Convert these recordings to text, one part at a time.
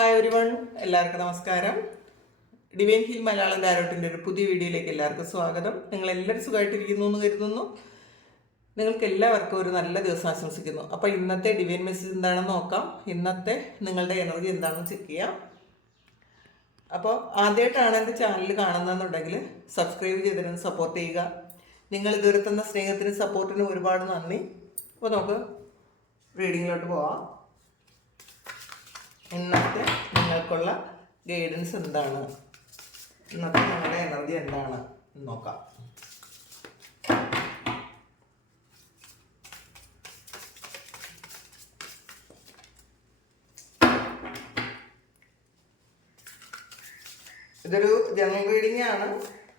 Hi everyone, എല്ലാവർക്കും നമസ്കാരം. Divine heal Malayalam ടാരോട്ടിൻ്റെ ഒരു പുതിയ വീഡിയോയിലേക്ക് എല്ലാവർക്കും സ്വാഗതം. നിങ്ങളെല്ലാവരും സുഖമായിട്ടിരിക്കുന്നു എന്ന് കരുതുന്നു. നിങ്ങൾക്ക് എല്ലാവർക്കും ഒരു നല്ല ദിവസം ആശംസിക്കുന്നു. അപ്പോൾ ഇന്നത്തെ ഡിവൈൻ മെസ്സേജ് എന്താണെന്ന് നോക്കാം. ഇന്നത്തെ നിങ്ങളുടെ എനർജി എന്താണെന്ന് ചെക്ക് ചെയ്യാം. അപ്പോൾ ആദ്യമായിട്ടാണ് എൻ്റെ ചാനൽ കാണുന്നതെന്നുണ്ടെങ്കിൽ സബ്സ്ക്രൈബ് ചെയ്തിരുന്ന് സപ്പോർട്ട് ചെയ്യുക. നിങ്ങൾ ഇതുവരെ തന്ന സ്നേഹത്തിനും സപ്പോർട്ടിനും ഒരുപാട് നന്ദി. അപ്പോൾ നമുക്ക് റീഡിങ്ങിലോട്ട് പോവാം. ഇന്നത്തെ നിങ്ങൾക്കുള്ള ഗൈഡൻസ് എന്താണ്, ഇന്നത്തെ നിങ്ങളുടെ എനർജി എന്താണ് എന്ന് നോക്കാം. ഇതൊരു ജനറൽ റീഡിംഗ് ആണ്,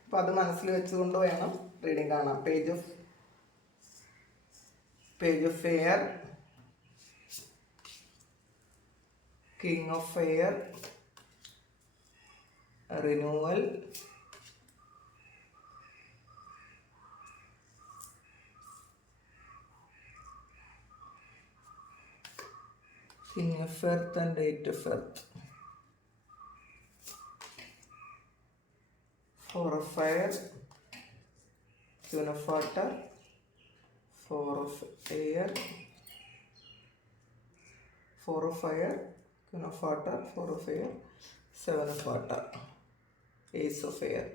അപ്പോൾ അത് മനസ്സിൽ വെച്ചുകൊണ്ട് വേണം റീഡിംഗ് കാണാം. Page of air, King of Fire, Renewal, King of Earth and Eight of Earth, Four of Fire, Queen of Water, Four of Air, Four of Fire, Queen of Water, Four of Air, Seven of Water, Ace of Air.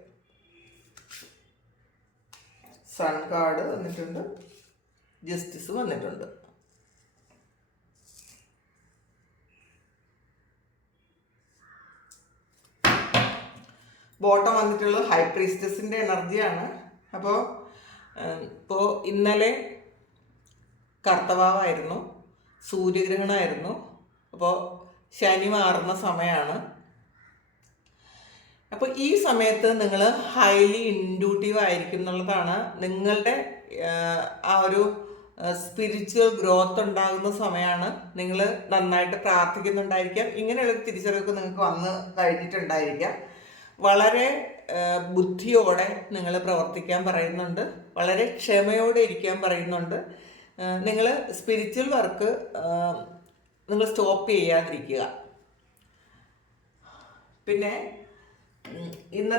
Sun card വന്നിട്ടുണ്ട്, justice വന്നിട്ടുണ്ട്. Bottom വന്നിട്ടുള്ളത് high പ്രീസ്റ്റസിൻ്റെ എനർജിയാണ്. ഇപ്പോൾ ഇന്നലെ കർത്തവാവായിരുന്നു, സൂര്യഗ്രഹണമായിരുന്നു. അപ്പോൾ ശനി മാറുന്ന സമയമാണ്. അപ്പോൾ ഈ സമയത്ത് നിങ്ങൾ ഹൈലി ഇൻഡ്യൂട്ടീവ് ആയിരിക്കും എന്നുള്ളതാണ്. നിങ്ങളുടെ ആ ഒരു സ്പിരിച്വൽ ഗ്രോത്ത് ഉണ്ടാകുന്ന സമയമാണ്. നിങ്ങൾ നന്നായിട്ട് പ്രാർത്ഥിക്കുന്നുണ്ടായിരിക്കാം. ഇങ്ങനെയുള്ള തിരിച്ചറിവൊക്കെ നിങ്ങൾക്ക് വന്ന് കഴിഞ്ഞിട്ടുണ്ടായിരിക്കാം. വളരെ ബുദ്ധിയോടെ നിങ്ങൾ പ്രവർത്തിക്കാൻ പറയുന്നുണ്ട്, വളരെ ക്ഷമയോടെ ഇരിക്കാൻ പറയുന്നുണ്ട്. നിങ്ങൾ സ്പിരിച്വൽ വർക്ക് നിങ്ങൾ സ്റ്റോപ്പ് ചെയ്യാതിരിക്കുക. പിന്നെ ഇന്ന്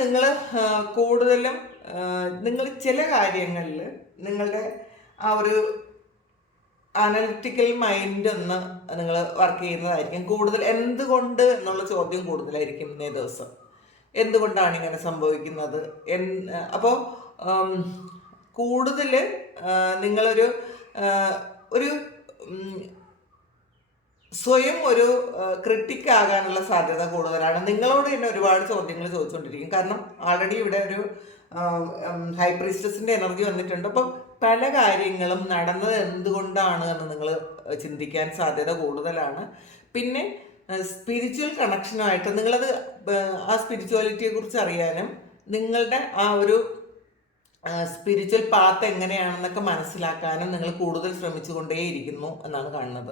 നിങ്ങൾ കൂടുതലും നിങ്ങൾ ചില കാര്യങ്ങളിൽ നിങ്ങളുടെ ആ ഒരു അനലിറ്റിക്കൽ മൈൻഡ് ഒന്ന് നിങ്ങൾ വർക്ക് ചെയ്യുന്നതായിരിക്കും കൂടുതൽ. എന്തുകൊണ്ട് എന്നുള്ള ചോദ്യം കൂടുതലായിരിക്കും ഇന്നേ ദിവസം. എന്തുകൊണ്ടാണ് ഇങ്ങനെ സംഭവിക്കുന്നത്? അപ്പോൾ കൂടുതൽ നിങ്ങളൊരു സ്വയം ഒരു ക്രിട്ടിക് ആകാനുള്ള സാധ്യത കൂടുതലാണ്. നിങ്ങളോട് തന്നെ ഒരുപാട് ചോദ്യങ്ങൾ ചോദിച്ചുകൊണ്ടിരിക്കും. കാരണം ആൾറെഡി ഇവിടെ ഒരു ഹൈ പ്രീസ്റ്റസിൻ്റെ എനർജി വന്നിട്ടുണ്ട്. അപ്പം പല കാര്യങ്ങളും നടന്നത് എന്തുകൊണ്ടാണ് എന്ന് നിങ്ങൾ ചിന്തിക്കാൻ സാധ്യത കൂടുതലാണ്. പിന്നെ സ്പിരിച്വൽ കണക്ഷനുമായിട്ട് നിങ്ങളത് ആ സ്പിരിച്വാലിറ്റിയെ കുറിച്ച് അറിയാനും നിങ്ങളുടെ ആ ഒരു സ്പിരിച്വൽ പാത്ത് എങ്ങനെയാണെന്നൊക്കെ മനസ്സിലാക്കാനും നിങ്ങൾ കൂടുതൽ ശ്രമിച്ചുകൊണ്ടേയിരിക്കുന്നു എന്നാണ് കാണുന്നത്.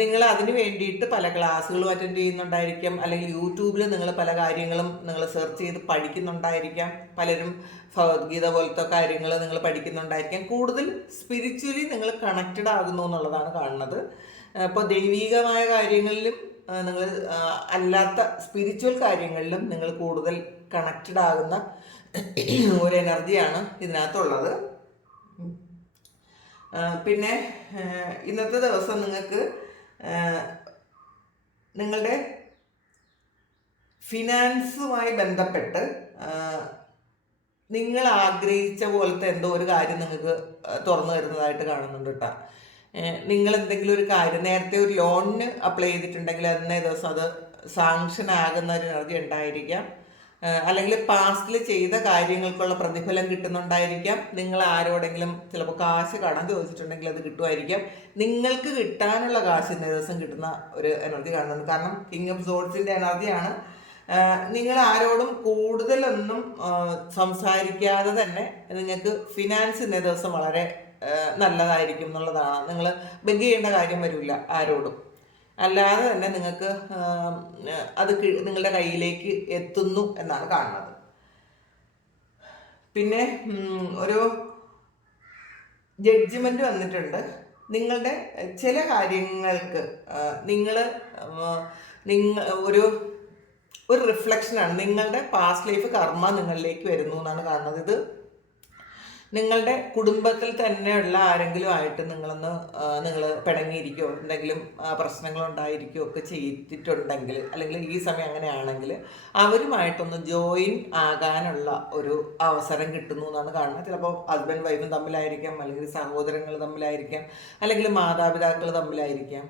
നിങ്ങൾ അതിന് വേണ്ടിയിട്ട് പല ക്ലാസ്സുകളും അറ്റൻഡ് ചെയ്യുന്നുണ്ടായിരിക്കാം, അല്ലെങ്കിൽ യൂട്യൂബിൽ നിങ്ങൾ പല കാര്യങ്ങളും നിങ്ങൾ സെർച്ച് ചെയ്ത് പഠിക്കുന്നുണ്ടായിരിക്കാം. പലരും ഭഗവത്ഗീത പോലത്തെ കാര്യങ്ങൾ നിങ്ങൾ പഠിക്കുന്നുണ്ടായിരിക്കാം. കൂടുതൽ സ്പിരിച്വലി നിങ്ങൾ കണക്റ്റഡ് ആകുന്നു എന്നുള്ളതാണ് കാണുന്നത്. ഇപ്പോൾ ദൈവികമായ കാര്യങ്ങളിലും നിങ്ങൾ അല്ലാത്ത സ്പിരിച്വൽ കാര്യങ്ങളിലും നിങ്ങൾ കൂടുതൽ കണക്റ്റഡ് ആകുന്ന ഒരു എനർജിയാണ് ഇതിനകത്തുള്ളത്. പിന്നെ ഇന്നത്തെ ദിവസം നിങ്ങൾക്ക് നിങ്ങളുടെ ഫിനാൻസുമായി ബന്ധപ്പെട്ട് നിങ്ങൾ ആഗ്രഹിച്ച പോലത്തെ എന്തോ ഒരു കാര്യം നിങ്ങൾക്ക് തുറന്നു തരുന്നതായിട്ട് കാണുന്നുണ്ട് കേട്ടോ. നിങ്ങൾ എന്തെങ്കിലും ഒരു കാര്യം നേരത്തെ ഒരു ലോണിന് അപ്ലൈ ചെയ്തിട്ടുണ്ടെങ്കിൽ അന്നേ ദിവസം അത് സാങ്ഷൻ ആകുന്ന ഒരു എനർജി ഉണ്ടായിരിക്കാം. അല്ലെങ്കിൽ പാസ്റ്റിൽ ചെയ്ത കാര്യങ്ങൾക്കുള്ള പ്രതിഫലം കിട്ടുന്നുണ്ടായിരിക്കാം. നിങ്ങൾ ആരോടെങ്കിലും ചിലപ്പോൾ കാശ് കടം ചോദിച്ചിട്ടുണ്ടെങ്കിൽ അത് കിട്ടുമായിരിക്കാം. നിങ്ങൾക്ക് കിട്ടാനുള്ള കാശ് ഇന്നേ ദിവസം കിട്ടുന്ന ഒരു എനർജി കാണുന്നുണ്ട്. കാരണം കിങ് ഓഫ് സോർഡ്സിൻ്റെ എനർജിയാണ്. നിങ്ങൾ ആരോടും കൂടുതലൊന്നും സംസാരിക്കാതെ തന്നെ നിങ്ങൾക്ക് ഫിനാൻസ് ഇന്നേ ദിവസം വളരെ നല്ലതായിരിക്കും എന്നുള്ളതാണ്. നിങ്ങൾ ബെഗ് ചെയ്യേണ്ട കാര്യം വരില്ല ആരോടും. അല്ലാതെ തന്നെ നിങ്ങൾക്ക് അത് നിങ്ങളുടെ കയ്യിലേക്ക് എത്തുന്നു എന്നാണ് കാണുന്നത്. പിന്നെ ഒരു ജഡ്ജ്മെൻറ്റ് വന്നിട്ടുണ്ട്. നിങ്ങളുടെ ചില കാര്യങ്ങൾക്ക് നിങ്ങൾ ഒരു ഒരു റിഫ്ലക്ഷനാണ്. നിങ്ങളുടെ പാസ്റ്റ് ലൈഫ് കർമ്മ നിങ്ങളിലേക്ക് വരുന്നു എന്നാണ് കാണുന്നത്. ഇത് നിങ്ങളുടെ കുടുംബത്തിൽ തന്നെയുള്ള ആരെങ്കിലും ആയിട്ട് നിങ്ങൾ പിണങ്ങിയിരിക്കുകയോ എന്തെങ്കിലും പ്രശ്നങ്ങളുണ്ടായിരിക്കുകയോ ഒക്കെ ചെയ്തിട്ടുണ്ടെങ്കിൽ, അല്ലെങ്കിൽ ഈ സമയം അങ്ങനെയാണെങ്കിൽ അവരുമായിട്ടൊന്ന് ജോയിൻ ആകാനുള്ള ഒരു അവസരം കിട്ടുന്നു എന്നാണ് കാണുന്നത്. ചിലപ്പോൾ ഹസ്ബൻഡ് വൈഫും തമ്മിലായിരിക്കാം, അല്ലെങ്കിൽ സഹോദരങ്ങൾ തമ്മിലായിരിക്കാം, അല്ലെങ്കിൽ മാതാപിതാക്കൾ തമ്മിലായിരിക്കാം,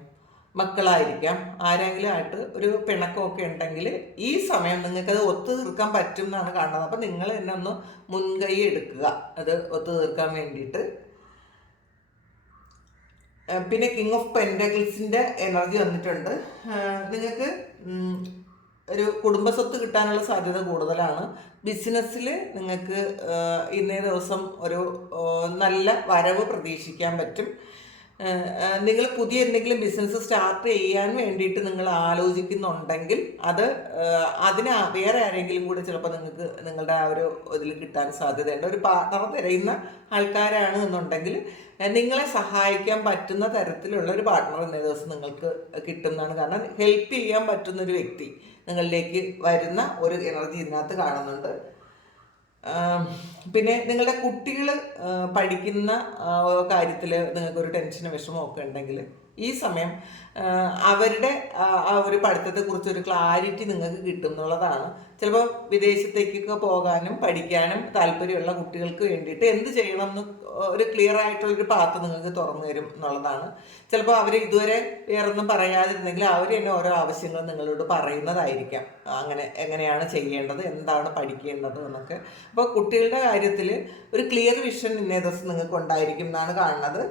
മക്കളായിരിക്കാം, ആരെങ്കിലും ആയിട്ട് ഒരു പിണക്കമൊക്കെ ഉണ്ടെങ്കിൽ ഈ സമയം നിങ്ങൾക്കത് ഒത്തു തീർക്കാൻ പറ്റും എന്നാണ് കാണുന്നത്. അപ്പം നിങ്ങൾ തന്നെ ഒന്ന് മുൻകൈ എടുക്കുക അത് ഒത്തു തീർക്കാൻ വേണ്ടിയിട്ട്. പിന്നെ കിങ് ഓഫ് പെൻറ്റക്കിൾസിൻ്റെ എനർജി വന്നിട്ടുണ്ട്. നിങ്ങൾക്ക് ഒരു കുടുംബസ്വത്ത് കിട്ടാനുള്ള സാധ്യത കൂടുതലാണ്. ബിസിനസ്സിൽ നിങ്ങൾക്ക് ഇന്നേ ദിവസം ഒരു നല്ല വരവ് പ്രതീക്ഷിക്കാൻ പറ്റും. നിങ്ങൾ പുതിയ എന്തെങ്കിലും ബിസിനസ് സ്റ്റാർട്ട് ചെയ്യാൻ വേണ്ടിയിട്ട് നിങ്ങൾ ആലോചിക്കുന്നുണ്ടെങ്കിൽ അതിന് വേറെ ആരെങ്കിലും കൂടെ ചിലപ്പോൾ നിങ്ങളുടെ ആ ഒരു ഇതിൽ കിട്ടാൻ സാധ്യതയുണ്ട്. ഒരു പാർട്ണർ തിരയുന്ന ആൾക്കാരാണ് എന്നുണ്ടെങ്കിൽ നിങ്ങളെ സഹായിക്കാൻ പറ്റുന്ന തരത്തിലുള്ള ഒരു പാർട്ണർ ഇന്നേ ദിവസം നിങ്ങൾക്ക് കിട്ടും എന്നാണ്. കാരണം ഹെൽപ്പ് ചെയ്യാൻ പറ്റുന്ന ഒരു വ്യക്തി നിങ്ങളിലേക്ക് വരുന്ന ഒരു എനർജി ഇതിനകത്ത് കാണുന്നുണ്ട്. പിന്നെ നിങ്ങളുടെ കുട്ടികൾ പഠിക്കുന്ന കാര്യത്തിൽ നിങ്ങൾക്കൊരു ടെൻഷനും വിഷമമൊക്കെ ഉണ്ടെങ്കിൽ ഈ സമയം അവരുടെ ആ ഒരു പഠിത്തത്തെക്കുറിച്ചൊരു ക്ലാരിറ്റി നിങ്ങൾക്ക് കിട്ടും എന്നുള്ളതാണ്. ചിലപ്പോൾ വിദേശത്തേക്കൊക്കെ പോകാനും പഠിക്കാനും താല്പര്യമുള്ള കുട്ടികൾക്ക് വേണ്ടിയിട്ട് എന്ത് ചെയ്യണമെന്ന് ഒരു ക്ലിയർ ആയിട്ടുള്ളൊരു പാത്ത് നിങ്ങൾക്ക് തുറന്നു തരും എന്നുള്ളതാണ്. ചിലപ്പോൾ അവർ ഇതുവരെ വേറൊന്നും പറയാതിരുന്നെങ്കിൽ അവർ തന്നെ ഓരോ ആവശ്യങ്ങൾ നിങ്ങളോട് പറയുന്നതായിരിക്കാം. എങ്ങനെയാണ് ചെയ്യേണ്ടത്, എന്താണ് പഠിക്കേണ്ടത് എന്നൊക്കെ. അപ്പോൾ കുട്ടികളുടെ കാര്യത്തിൽ ഒരു ക്ലിയർ വിഷൻ ഇന്നേ ദിവസം നിങ്ങൾക്ക് ഉണ്ടായിരിക്കും എന്നാണ് കാണുന്നത്.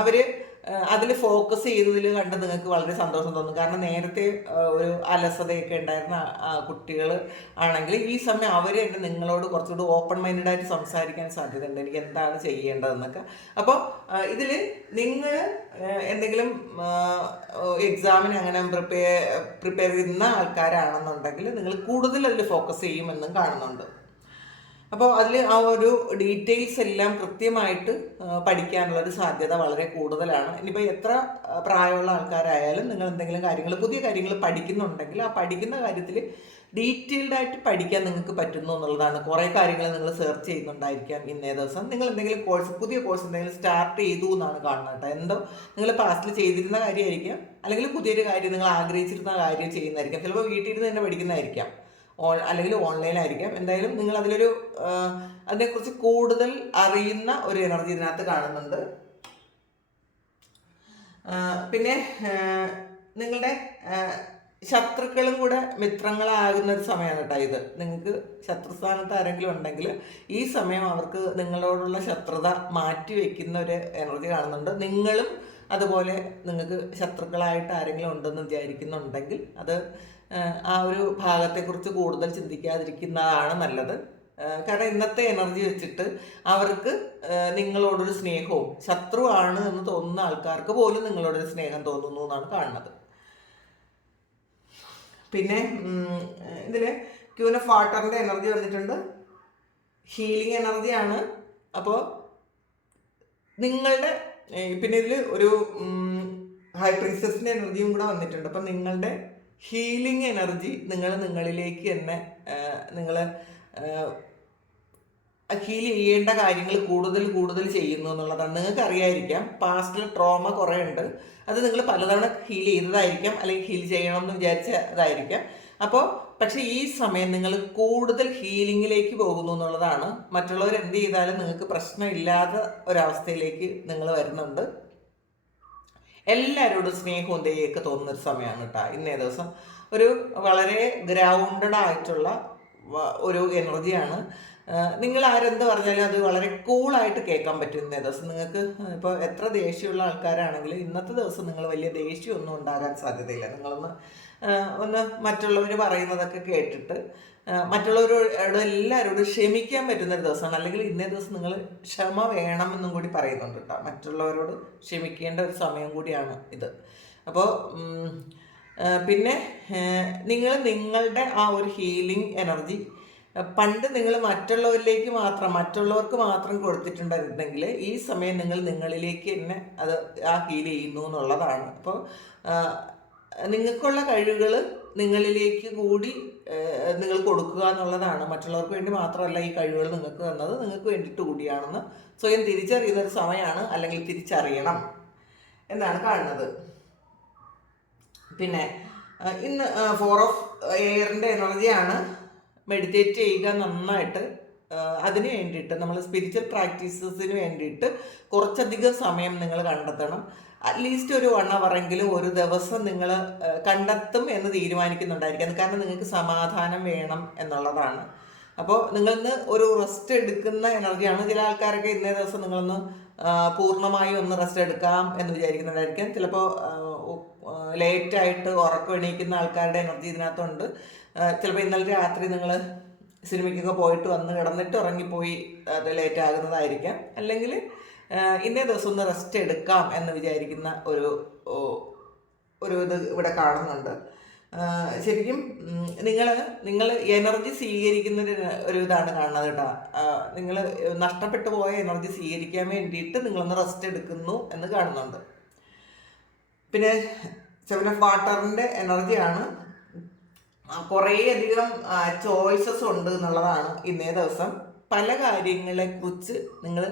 അവർ അതിൽ ഫോക്കസ് ചെയ്തതിൽ കണ്ട് നിങ്ങൾക്ക് വളരെ സന്തോഷം തോന്നും. കാരണം നേരത്തെ ഒരു അലസതയൊക്കെ ഉണ്ടായിരുന്ന കുട്ടികൾ ആണെങ്കിൽ ഈ സമയം അവർ തന്നെ നിങ്ങളോട് കുറച്ചുകൂടി ഓപ്പൺ മൈൻഡായിട്ട് സംസാരിക്കാൻ സാധ്യതയുണ്ട്, എനിക്ക് എന്താണ് ചെയ്യേണ്ടതെന്നൊക്കെ. അപ്പോൾ ഇതിൽ നിങ്ങൾ എന്തെങ്കിലും എക്സാമിന് അങ്ങനെ പ്രിപ്പയർ ചെയ്യുന്ന ആൾക്കാരാണെന്നുണ്ടെങ്കിൽ നിങ്ങൾ കൂടുതൽ അതിൽ ഫോക്കസ് ചെയ്യുമെന്നും കാണുന്നുണ്ട്. അപ്പോൾ അതിൽ ആ ഒരു ഡീറ്റെയിൽസ് എല്ലാം കൃത്യമായിട്ട് പഠിക്കാനുള്ളൊരു സാധ്യത വളരെ കൂടുതലാണ്. ഇനിയിപ്പോൾ എത്ര പ്രായമുള്ള ആൾക്കാരായാലും നിങ്ങൾ എന്തെങ്കിലും പുതിയ കാര്യങ്ങൾ പഠിക്കുന്നുണ്ടെങ്കിൽ ആ പഠിക്കുന്ന കാര്യത്തിൽ ഡീറ്റെയിൽഡായിട്ട് പഠിക്കാൻ നിങ്ങൾക്ക് പറ്റുന്നു എന്നുള്ളതാണ്. കുറേ കാര്യങ്ങൾ നിങ്ങൾ സെർച്ച് ചെയ്യുന്നുണ്ടായിരിക്കാം ഇന്നേ ദിവസം. നിങ്ങൾ എന്തെങ്കിലും പുതിയ കോഴ്സ് എന്തെങ്കിലും സ്റ്റാർട്ട് ചെയ്തു എന്നാണ് കാണുന്നത് കേട്ടോ. എന്തോ നിങ്ങൾ പാസ്റ്റിൽ ചെയ്തിരുന്ന കാര്യമായിരിക്കാം, അല്ലെങ്കിൽ പുതിയൊരു കാര്യം നിങ്ങൾ ആഗ്രഹിച്ചിരുന്ന കാര്യം ചെയ്യുന്നതായിരിക്കാം. ചിലപ്പോൾ വീട്ടിലിരുന്ന് തന്നെ പഠിക്കുന്നതായിരിക്കാം, അല്ലെങ്കിൽ ഓൺലൈനായിരിക്കാം. എന്തായാലും നിങ്ങൾ അതിനെക്കുറിച്ച് കൂടുതൽ അറിയുന്ന ഒരു എനർജി ഇതിനകത്ത് കാണുന്നുണ്ട്. പിന്നെ നിങ്ങളുടെ ശത്രുക്കളും കൂടെ മിത്രങ്ങളാകുന്ന ഒരു സമയമാണ് കേട്ടോ ഇത്. നിങ്ങൾക്ക് ശത്രുസ്ഥാനത്ത് ആരെങ്കിലും ഉണ്ടെങ്കിൽ ഈ സമയം അവർക്ക് നിങ്ങളോടുള്ള ശത്രുത മാറ്റി വയ്ക്കുന്ന ഒരു എനർജി കാണുന്നുണ്ട്. നിങ്ങളും അതുപോലെ നിങ്ങൾക്ക് ശത്രുക്കളായിട്ട് ആരെങ്കിലും ഉണ്ടെന്ന് വിചാരിക്കുന്നുണ്ടെങ്കിൽ അത് ആ ഒരു ഭാഗത്തെക്കുറിച്ച് കൂടുതൽ ചിന്തിക്കാതിരിക്കുന്നതാണ് നല്ലത്. കാരണം ഇന്നത്തെ എനർജി വെച്ചിട്ട് അവർക്ക് നിങ്ങളോടൊരു സ്നേഹവും, ശത്രുവാണ് എന്ന് തോന്നുന്ന ആൾക്കാർക്ക് പോലും നിങ്ങളോടൊരു സ്നേഹം തോന്നുന്നു എന്നാണ് കാണുന്നത്. പിന്നെ ഇതിൽ ക്യൂൻ ഓഫ് വാട്ടറിൻ്റെ എനർജി വന്നിട്ടുണ്ട്. ഹീലിംഗ് എനർജിയാണ്. അപ്പോൾ നിങ്ങളുടെ പിന്നെ ഇതിൽ ഒരു ഹൈ പ്രിൻസസിൻ്റെ എനർജിയും കൂടെ വന്നിട്ടുണ്ട്. അപ്പം നിങ്ങളുടെ ഹീലിംഗ് എനർജി നിങ്ങളിലേക്ക് തന്നെ നിങ്ങൾ ഹീൽ ചെയ്യേണ്ട കാര്യങ്ങൾ കൂടുതൽ ചെയ്യുന്നു എന്നുള്ളതാണ്. നിങ്ങൾക്ക് അറിയായിരിക്കാം പാസ്റ്റിൽ ട്രോമ കുറേ ഉണ്ട്. അത് നിങ്ങൾ പലതവണ ഹീൽ ചെയ്തതായിരിക്കാം, അല്ലെങ്കിൽ ഹീൽ ചെയ്യണമെന്ന് വിചാരിച്ചതായിരിക്കാം. അപ്പോൾ പക്ഷേ ഈ സമയം നിങ്ങൾ കൂടുതൽ ഹീലിങ്ങിലേക്ക് പോകുന്നു എന്നുള്ളതാണ്. മറ്റുള്ളവർ എന്ത് ചെയ്താലും നിങ്ങൾക്ക് പ്രശ്നമില്ലാത്ത ഒരവസ്ഥയിലേക്ക് നിങ്ങൾ വരുന്നുണ്ട്. എല്ലാവരോടും സ്നേഹവും ദയൊക്കെ തോന്നുന്നൊരു സമയമാണ് കേട്ടോ ഇന്നേ ദിവസം. ഒരു വളരെ ഗ്രൗണ്ടഡ് ആയിട്ടുള്ള ഒരു എനർജിയാണ്. നിങ്ങൾ ആരെന്ത് പറഞ്ഞാലും അത് വളരെ കൂളായിട്ട് കേൾക്കാൻ പറ്റും ഇന്നേ ദിവസം. നിങ്ങൾക്ക് ഇപ്പോൾ എത്ര ദേഷ്യമുള്ള ആൾക്കാരാണെങ്കിലും ഇന്നത്തെ ദിവസം നിങ്ങൾ വലിയ ദേഷ്യമൊന്നും ഉണ്ടാകാൻ സാധ്യതയില്ല. ഒന്ന് മറ്റുള്ളവർ പറയുന്നതൊക്കെ കേട്ടിട്ട് മറ്റുള്ളവരോട് എല്ലാവരോടും ക്ഷമിക്കാൻ പറ്റുന്നൊരു ദിവസമാണ്. അല്ലെങ്കിൽ ഇന്നേ ദിവസം നിങ്ങൾ ക്ഷമ വേണമെന്നും കൂടി പറയുന്നുണ്ട് കേട്ടോ. മറ്റുള്ളവരോട് ക്ഷമിക്കേണ്ട ഒരു സമയം കൂടിയാണ് ഇത്. അപ്പോൾ പിന്നെ നിങ്ങൾ നിങ്ങളുടെ ആ ഒരു ഹീലിംഗ് എനർജി പണ്ട് നിങ്ങൾ മറ്റുള്ളവർക്ക് മാത്രം കൊടുത്തിട്ടുണ്ടായിരുന്നെങ്കിൽ ഈ സമയം നിങ്ങൾ നിങ്ങളിലേക്ക് തന്നെ അത് ഹീൽ ചെയ്യുന്നു എന്നുള്ളതാണ്. അപ്പോൾ നിങ്ങൾക്കുള്ള കഴിവുകൾ നിങ്ങളിലേക്ക് കൂടി നിങ്ങൾ കൊടുക്കുക എന്നുള്ളതാണ്. മറ്റുള്ളവർക്ക് വേണ്ടി മാത്രമല്ല ഈ കഴിവുകൾ നിങ്ങൾക്ക് തന്നത്, നിങ്ങൾക്ക് വേണ്ടിയിട്ട് കൂടിയാണെന്ന് സ്വയം തിരിച്ചറിയുന്ന ഒരു സമയമാണ്, അല്ലെങ്കിൽ തിരിച്ചറിയണം എന്നാണ് കാണുന്നത്. പിന്നെ ഇന്ന് 4 ഓഫ് എയറിൻ്റെ എനർജിയാണ്. മെഡിറ്റേറ്റ് ചെയ്യുക നന്നായിട്ട്. അതിന് വേണ്ടിയിട്ട് നമ്മൾ സ്പിരിച്വൽ പ്രാക്ടീസസിന് വേണ്ടിയിട്ട് കുറച്ചധികം സമയം നിങ്ങൾ കണ്ടെത്തണം. അറ്റ്ലീസ്റ്റ് ഒരു 1 അവറെങ്കിലും ഒരു ദിവസം നിങ്ങൾ കണ്ടെത്തും എന്ന് തീരുമാനിക്കുന്നുണ്ടായിരിക്കും. കാരണം നിങ്ങൾക്ക് സമാധാനം വേണം എന്നുള്ളതാണ്. അപ്പോൾ നിങ്ങളിന്ന് ഒരു റെസ്റ്റ് എടുക്കുന്ന എനർജിയാണ്. ചില ആൾക്കാരൊക്കെ ഇന്നേ ദിവസം നിങ്ങളൊന്ന് പൂർണ്ണമായും ഒന്ന് റെസ്റ്റ് എടുക്കാം എന്ന് വിചാരിക്കുന്നുണ്ടായിരിക്കാം. ചിലപ്പോൾ ലേറ്റായിട്ട് ഉറക്കം എണീക്കുന്ന ആൾക്കാരുടെ എനർജി ഇതിനകത്തുണ്ട്. ചിലപ്പോൾ ഇന്നലെ രാത്രി നിങ്ങൾ സിനിമയ്ക്കൊക്കെ പോയിട്ട് വന്ന് കിടന്നിട്ട് ഉറങ്ങിപ്പോയി അത് ലേറ്റ് ആകുന്നതായിരിക്കാം. അല്ലെങ്കിൽ ഇന്നേ ദിവസം ഒന്ന് റെസ്റ്റ് എടുക്കാം എന്ന് വിചാരിക്കുന്ന ഒരു ഇത് ഇവിടെ കാണുന്നുണ്ട്. ശരിക്കും നിങ്ങൾ എനർജി സ്വീകരിക്കുന്ന ഒരു ഇതാണ് കാണുന്നത് കേട്ടോ. നിങ്ങൾ നഷ്ടപ്പെട്ടു പോയ എനർജി സ്വീകരിക്കാൻ വേണ്ടിയിട്ട് നിങ്ങളൊന്ന് റെസ്റ്റ് എടുക്കുന്നു എന്ന് കാണുന്നുണ്ട്. പിന്നെ 7 ഓഫ് വാട്ടറിൻ്റെ എനർജിയാണ്. കുറേയധികം ചോയ്സസ് ഉണ്ട് എന്നുള്ളതാണ് ഇന്നേ ദിവസം. പല കാര്യങ്ങളെക്കുറിച്ച് നിങ്ങൾ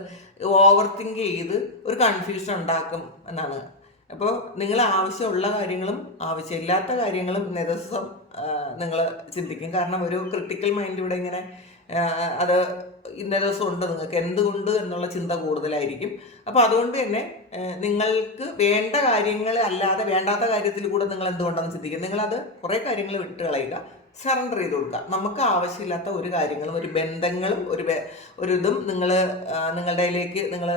ഓവർ തിങ്ക് ചെയ്ത് ഒരു കൺഫ്യൂഷൻ ഉണ്ടാക്കും എന്നാണ്. അപ്പോൾ നിങ്ങൾ ആവശ്യമുള്ള കാര്യങ്ങളും ആവശ്യമില്ലാത്ത കാര്യങ്ങളും ഇന്നേ ദിവസം നിങ്ങൾ ചിന്തിക്കും. കാരണം ഒരു ക്രിട്ടിക്കൽ മൈൻഡ് ഇവിടെ ഇങ്ങനെ അത് ഇന്നേ ദിവസം ഉണ്ട് നിങ്ങൾക്ക്, എന്തുകൊണ്ട് എന്നുള്ള ചിന്ത കൂടുതലായിരിക്കും. അപ്പോൾ അതുകൊണ്ട് തന്നെ നിങ്ങൾക്ക് വേണ്ട കാര്യങ്ങൾ അല്ലാതെ വേണ്ടാത്ത കാര്യത്തിൽ കൂടെ നിങ്ങൾ എന്തുകൊണ്ടെന്ന് ചിന്തിക്കും. നിങ്ങളത് കുറേ കാര്യങ്ങൾ വിട്ട് കളയുക, സറണ്ടർ ചെയ്ത് കൊടുക്കുക. നമുക്ക് ആവശ്യമില്ലാത്ത ഒരു കാര്യങ്ങളും ഒരു ബന്ധങ്ങളും ഒരു ഇതും നിങ്ങളുടെ ഇതിലേക്ക് നിങ്ങൾ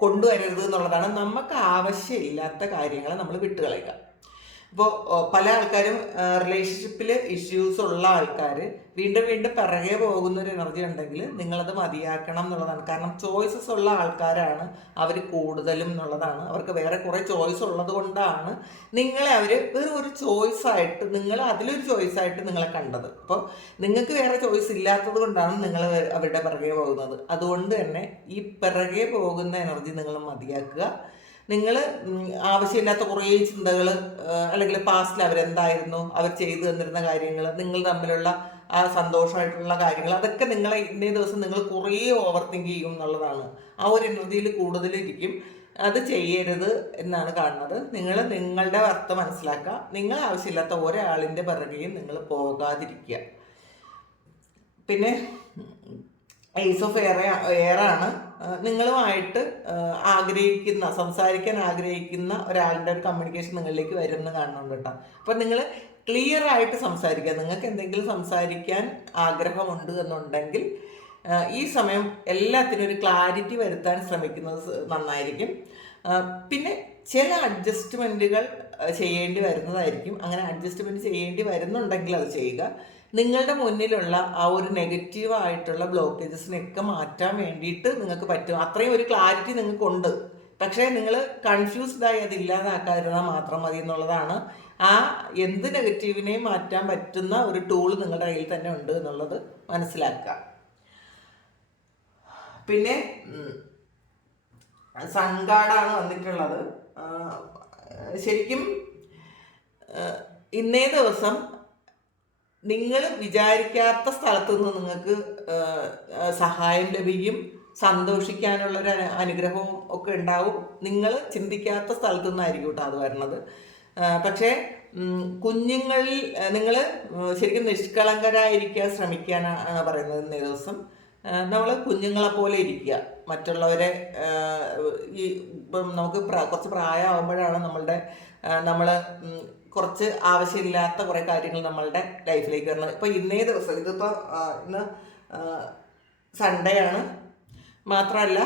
കൊണ്ടുവരരുത് എന്നുള്ളതാണ്. നമുക്ക് ആവശ്യമില്ലാത്ത കാര്യങ്ങൾ നമ്മൾ വിട്ടുകളയുക. ഇപ്പോൾ പല ആൾക്കാരും റിലേഷൻഷിപ്പിൽ ഇഷ്യൂസ് ഉള്ള ആൾക്കാർ വീണ്ടും വീണ്ടും പിറകെ പോകുന്നൊരു എനർജി ഉണ്ടെങ്കിൽ നിങ്ങളത് മതിയാക്കണം എന്നുള്ളതാണ്. കാരണം ചോയ്സസ് ഉള്ള ആൾക്കാരാണ് അവർ കൂടുതലും എന്നുള്ളതാണ്. അവർക്ക് വേറെ കുറേ ചോയ്സ് ഉള്ളത് കൊണ്ടാണ് നിങ്ങളെ അവർ വേറെ ഒരു ചോയ്സായിട്ട് അതിലൊരു ചോയ്സായിട്ട് നിങ്ങളെ കണ്ടത്. അപ്പോൾ നിങ്ങൾക്ക് വേറെ ചോയ്സ് ഇല്ലാത്തത് കൊണ്ടാണ് നിങ്ങൾ അവരുടെ പിറകെ പോകുന്നത്. അതുകൊണ്ട് തന്നെ ഈ പിറകെ പോകുന്ന എനർജി നിങ്ങൾ മതിയാക്കുക. നിങ്ങൾ ആവശ്യമില്ലാത്ത കുറേ ചിന്തകൾ, അല്ലെങ്കിൽ പാസ്റ്റിൽ അവരെന്തായിരുന്നു, അവർ ചെയ്തു തന്നിരുന്ന കാര്യങ്ങൾ, നിങ്ങൾ തമ്മിലുള്ള ആ സന്തോഷമായിട്ടുള്ള കാര്യങ്ങൾ, അതൊക്കെ നിങ്ങളെ ഇന്നേ ദിവസം നിങ്ങൾ കുറേ ഓവർ തിങ്ക് ചെയ്യും എന്നുള്ളതാണ്. ആ ഒരു എനർജിയിൽ കൂടുതലിരിക്കും. അത് ചെയ്യരുത് എന്നാണ് കാണുന്നത്. നിങ്ങളുടെ വർത്ത് മനസ്സിലാക്കുക. നിങ്ങൾ ആവശ്യമില്ലാത്ത ഒരാളിൻ്റെ പിറകെയും നിങ്ങൾ പോകാതിരിക്കുക. പിന്നെ ഏസ് ഓഫ് എയറാണ്. നിങ്ങളുമായിട്ട് സംസാരിക്കാൻ ആഗ്രഹിക്കുന്ന ഒരാളുടെ ഒരു കമ്മ്യൂണിക്കേഷൻ നിങ്ങളിലേക്ക് വരുമെന്ന് കാണുന്നുണ്ട് കേട്ടോ. അപ്പം നിങ്ങൾ ക്ലിയർ ആയിട്ട് സംസാരിക്കുക. നിങ്ങൾക്ക് എന്തെങ്കിലും സംസാരിക്കാൻ ആഗ്രഹമുണ്ട് എന്നുണ്ടെങ്കിൽ ഈ സമയം എല്ലാത്തിനും ഒരു ക്ലാരിറ്റി വരുത്താൻ ശ്രമിക്കുന്നത് നന്നായിരിക്കും. പിന്നെ ചില അഡ്ജസ്റ്റ്മെൻറ്റുകൾ ചെയ്യേണ്ടി വരുന്നതായിരിക്കും. അങ്ങനെ അഡ്ജസ്റ്റ്മെൻറ്റ് ചെയ്യേണ്ടി വരുന്നുണ്ടെങ്കിൽ അത് ചെയ്യുക. നിങ്ങളുടെ മുന്നിലുള്ള ആ ഒരു നെഗറ്റീവായിട്ടുള്ള ബ്ലോക്കേജസിനൊക്കെ മാറ്റാൻ വേണ്ടിയിട്ട് നിങ്ങൾക്ക് പറ്റും. അത്രയും ഒരു ക്ലാരിറ്റി നിങ്ങൾക്കുണ്ട്. പക്ഷേ നിങ്ങൾ കൺഫ്യൂസ്ഡായി അത് ഇല്ലാതാക്കാതിരുന്നാൽ മാത്രം മതി എന്നുള്ളതാണ്. ആ എന്ത് നെഗറ്റീവിനെയും മാറ്റാൻ പറ്റുന്ന ഒരു ടൂൾ നിങ്ങളുടെ കയ്യിൽ തന്നെ ഉണ്ട് എന്നുള്ളത് മനസ്സിലാക്കുക. പിന്നെ സൺഗാർഡാണ് വന്നിട്ടുള്ളത്. ശരിക്കും ഇന്നേ ദിവസം നിങ്ങൾ വിചാരിക്കാത്ത സ്ഥലത്തു നിന്ന് നിങ്ങൾക്ക് സഹായം ലഭിക്കും. സന്തോഷിക്കാനുള്ളൊരു അനുഗ്രഹവും ഒക്കെ ഉണ്ടാവും. നിങ്ങൾ ചിന്തിക്കാത്ത സ്ഥലത്തു നിന്നായിരിക്കും കേട്ടോ അത് വരുന്നത്. പക്ഷേ കുഞ്ഞുങ്ങളിൽ നിങ്ങൾ ശരിക്കും നിഷ്കളങ്കരായിരിക്കാൻ ശ്രമിക്കാനാണ് പറയുന്നത്. ഇന്നേ ദിവസം നമ്മൾ കുഞ്ഞുങ്ങളെപ്പോലെ ഇരിക്കുക. മറ്റുള്ളവരെ ഇപ്പം നമുക്ക് കുറച്ച് പ്രായമാകുമ്പോഴാണ് നമ്മൾ കുറച്ച് ആവശ്യമില്ലാത്ത കുറേ കാര്യങ്ങൾ നമ്മളുടെ ലൈഫിലേക്ക് വരുന്നത്. ഇപ്പോൾ ഇന്നേ ദിവസം ഇന്ന് സൺഡേ ആണ്. മാത്രമല്ല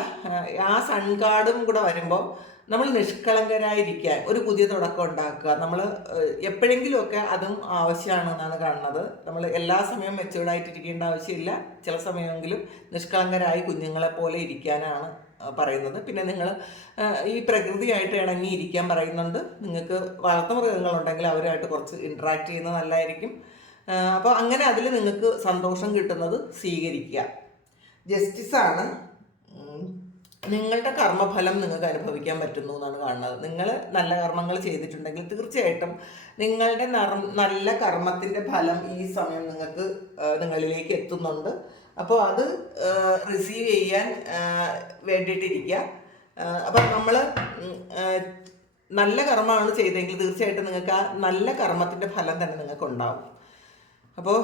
ആ സൺ കാർഡും കൂടെ വരുമ്പോൾ നമ്മൾ നിഷ്കളങ്കരായിരിക്കാൻ ഒരു പുതിയ തുടക്കം ഉണ്ടാക്കുക. നമ്മൾ എപ്പോഴെങ്കിലുമൊക്കെ അതും ആവശ്യമാണ് എന്നാണ് കാണുന്നത്. നമ്മൾ എല്ലാ സമയവും മെച്ചൂർഡായിട്ടിരിക്കേണ്ട ആവശ്യമില്ല. ചില സമയമെങ്കിലും നിഷ്കളങ്കരായി കുഞ്ഞുങ്ങളെപ്പോലെ ഇരിക്കാനാണ് പറയുന്നത്. പിന്നെ നിങ്ങൾ ഈ പ്രകൃതിയായിട്ട് ഇണങ്ങിയിരിക്കാൻ പറയുന്നുണ്ട്. നിങ്ങൾക്ക് വളർത്തു മൃഗങ്ങളുണ്ടെങ്കിൽ അവരുമായിട്ട് കുറച്ച് ഇൻട്രാക്ട് ചെയ്യുന്നത് നല്ലതായിരിക്കും. അപ്പോൾ അങ്ങനെ അതിൽ നിങ്ങൾക്ക് സന്തോഷം കിട്ടുന്നത് സ്വീകരിക്കുക. ജസ്റ്റിസാണ്. നിങ്ങളുടെ കർമ്മഫലം നിങ്ങൾക്ക് അനുഭവിക്കാൻ പറ്റുന്നു എന്നാണ് കാണുന്നത്. നിങ്ങൾ നല്ല കർമ്മങ്ങൾ ചെയ്തിട്ടുണ്ടെങ്കിൽ തീർച്ചയായിട്ടും നിങ്ങളുടെ നല്ല കർമ്മത്തിൻ്റെ ഫലം ഈ സമയം നിങ്ങൾക്ക് നിങ്ങളിലേക്ക് എത്തുന്നുണ്ട്. അപ്പോൾ അത് റിസീവ് ചെയ്യാൻ വേണ്ടിയിട്ടിരിക്കുക. അപ്പം നമ്മൾ നല്ല കർമ്മമാണ് ചെയ്തതെങ്കിൽ തീർച്ചയായിട്ടും നിങ്ങൾക്ക് ആ നല്ല കർമ്മത്തിൻ്റെ ഫലം തന്നെ നിങ്ങൾക്ക് ഉണ്ടാവും. അപ്പോൾ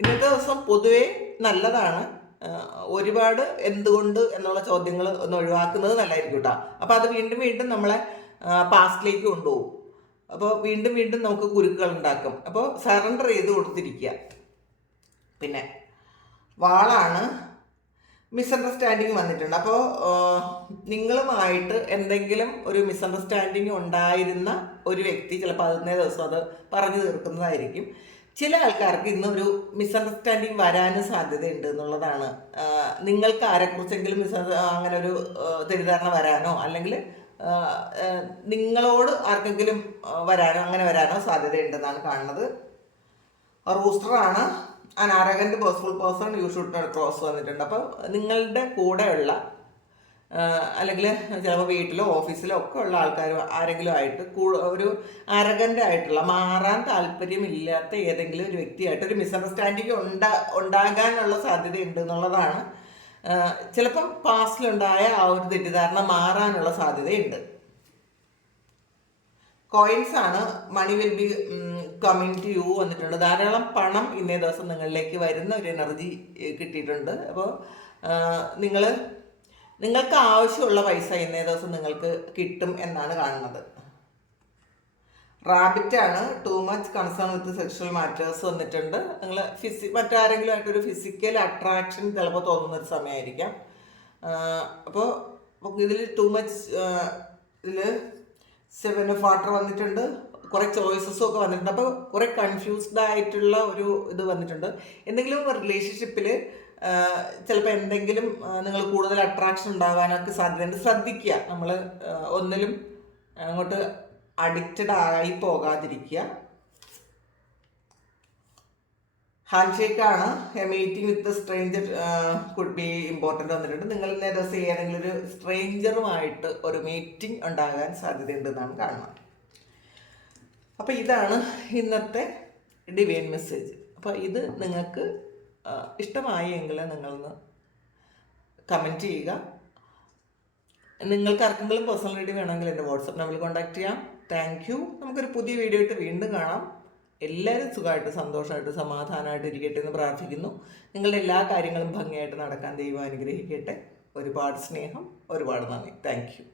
ഇന്നത്തെ ദിവസം പൊതുവേ നല്ലതാണ്. ഒരുപാട് എന്തുകൊണ്ട് എന്നുള്ള ചോദ്യങ്ങൾ ഒന്ന് ഒഴിവാക്കുന്നത് നല്ലതായിരിക്കും കേട്ടോ. അപ്പോൾ അത് വീണ്ടും വീണ്ടും നമ്മളെ പാസ്റ്റിലേക്ക് കൊണ്ടുപോകും. അപ്പോൾ വീണ്ടും വീണ്ടും നമുക്ക് കുരുക്കുകൾ ഉണ്ടാക്കും. അപ്പോൾ സറണ്ടർ ചെയ്ത് കൊടുത്തിരിക്കുക. പിന്നെ വാളാണ്. മിസ്അണ്ടർസ്റ്റാൻഡിങ് വന്നിട്ടുണ്ട്. അപ്പോൾ നിങ്ങളുമായിട്ട് എന്തെങ്കിലും ഒരു മിസ്അണ്ടർസ്റ്റാൻഡിങ് ഉണ്ടായിരുന്ന ഒരു വ്യക്തി ചിലപ്പോൾ അതിനേ ദിവസം അത് പറഞ്ഞു തീർക്കുന്നതായിരിക്കും. ചില ആൾക്കാർക്ക് ഇന്നൊരു മിസ്അണ്ടർസ്റ്റാൻഡിങ് വരാനും സാധ്യതയുണ്ട് എന്നുള്ളതാണ്. നിങ്ങൾക്ക് ആരെക്കുറിച്ചെങ്കിലും അങ്ങനെ ഒരു തെറ്റിദ്ധാരണ വരാനോ അല്ലെങ്കിൽ നിങ്ങളോട് ആർക്കെങ്കിലും വരാനോ അങ്ങനെ വരാനോ സാധ്യതയുണ്ടെന്നാണ് കാണുന്നത്. റൂസ്റ്ററാണ്. An arrogant personal person you should not cross വന്നിട്ടുണ്ട്. അപ്പോൾ നിങ്ങളുടെ കൂടെയുള്ള അല്ലെങ്കിൽ ചിലപ്പോൾ വീട്ടിലോ ഓഫീസിലോ ഒക്കെ ഉള്ള ആൾക്കാർ ആരെങ്കിലും ആയിട്ട് ഒരു ആരഗൻ്റ് ആയിട്ടുള്ള മാറാൻ താല്പര്യമില്ലാത്ത ഏതെങ്കിലും ഒരു വ്യക്തിയായിട്ട് ഒരു മിസ്അണ്ടർസ്റ്റാൻഡിങ് ഉണ്ടാകാനുള്ള സാധ്യതയുണ്ട് എന്നുള്ളതാണ്. ചിലപ്പം പാസ്റ്റിലുണ്ടായ ആ ഒരു തെറ്റിദ്ധാരണ മാറാനുള്ള സാധ്യതയുണ്ട്. കോയിൻസ് ആണ്. Money will be coming to you വന്നിട്ടുണ്ട്. ധാരാളം പണം ഇന്നേ ദിവസം നിങ്ങളിലേക്ക് വരുന്ന ഒരു എനർജി കിട്ടിയിട്ടുണ്ട്. അപ്പോൾ നിങ്ങൾക്ക് ആവശ്യമുള്ള പൈസ ഇന്നേ ദിവസം നിങ്ങൾക്ക് കിട്ടും എന്നാണ് കാണുന്നത്. റാബിറ്റാണ്. Too much concern with sexual matters വന്നിട്ടുണ്ട്. നിങ്ങൾ മറ്റാരെങ്കിലും ആയിട്ടൊരു ഫിസിക്കൽ അട്രാക്ഷൻ ചിലപ്പോൾ തോന്നുന്നൊരു സമയമായിരിക്കാം. അപ്പോൾ ഇതിൽ ടു മച്ച് ഇതിൽ 7 ഓഫ് വാട്ടർ വന്നിട്ടുണ്ട്. കുറേ ചോയ്സസും ഒക്കെ വന്നിട്ടുണ്ട്. അപ്പോൾ കുറേ കൺഫ്യൂസ്ഡ് ആയിട്ടുള്ള ഒരു ഇത് വന്നിട്ടുണ്ട്. എന്തെങ്കിലും റിലേഷൻഷിപ്പിൽ ചിലപ്പോൾ എന്തെങ്കിലും നിങ്ങൾ കൂടുതൽ അട്രാക്ഷൻ ഉണ്ടാകാനൊക്കെ സാധ്യതയുണ്ട്. ശ്രദ്ധിക്കുക. നമ്മൾ ഒന്നിലും അങ്ങോട്ട് അഡിക്റ്റഡ് ആയി പോകാതിരിക്കുക. ഹാൻഡ് ഷേക്കാണ്. A meeting with stranger could be important വന്നിട്ടുണ്ട്. നിങ്ങൾ ഇന്നേ ദിവസം ഏതെങ്കിലും ഒരു സ്ട്രേഞ്ചറുമായിട്ട് ഒരു മീറ്റിംഗ് ഉണ്ടാകാൻ സാധ്യതയുണ്ടെന്നാണ് കാണുന്നത്. അപ്പോൾ ഇതാണ് ഇന്നത്തെ ഡിവൈൻ മെസ്സേജ്. അപ്പോൾ ഇത് നിങ്ങൾക്ക് ഇഷ്ടമായി എങ്കിൽ നിങ്ങളൊന്ന് കമൻറ്റ് ചെയ്യുക. നിങ്ങൾക്ക് ആർക്കെങ്കിലും പേഴ്സണൽ റീഡിംഗ് വേണമെങ്കിൽ എൻ്റെ വാട്സപ്പ് നമ്പറിൽ കോൺടാക്ട് ചെയ്യാം. Thank you. നമുക്കൊരു പുതിയ വീഡിയോ ആയിട്ട് വീണ്ടും കാണാം. എല്ലാവരും സുഖമായിട്ട് സന്തോഷമായിട്ട് സമാധാനമായിട്ട് ഇരിക്കട്ടെ എന്ന് പ്രാർത്ഥിക്കുന്നു. നിങ്ങളുടെ എല്ലാ കാര്യങ്ങളും ഭംഗിയായിട്ട് നടക്കാൻ ദൈവം അനുഗ്രഹിക്കട്ടെ. ഒരുപാട് സ്നേഹം, ഒരുപാട് നന്ദി. Thank you.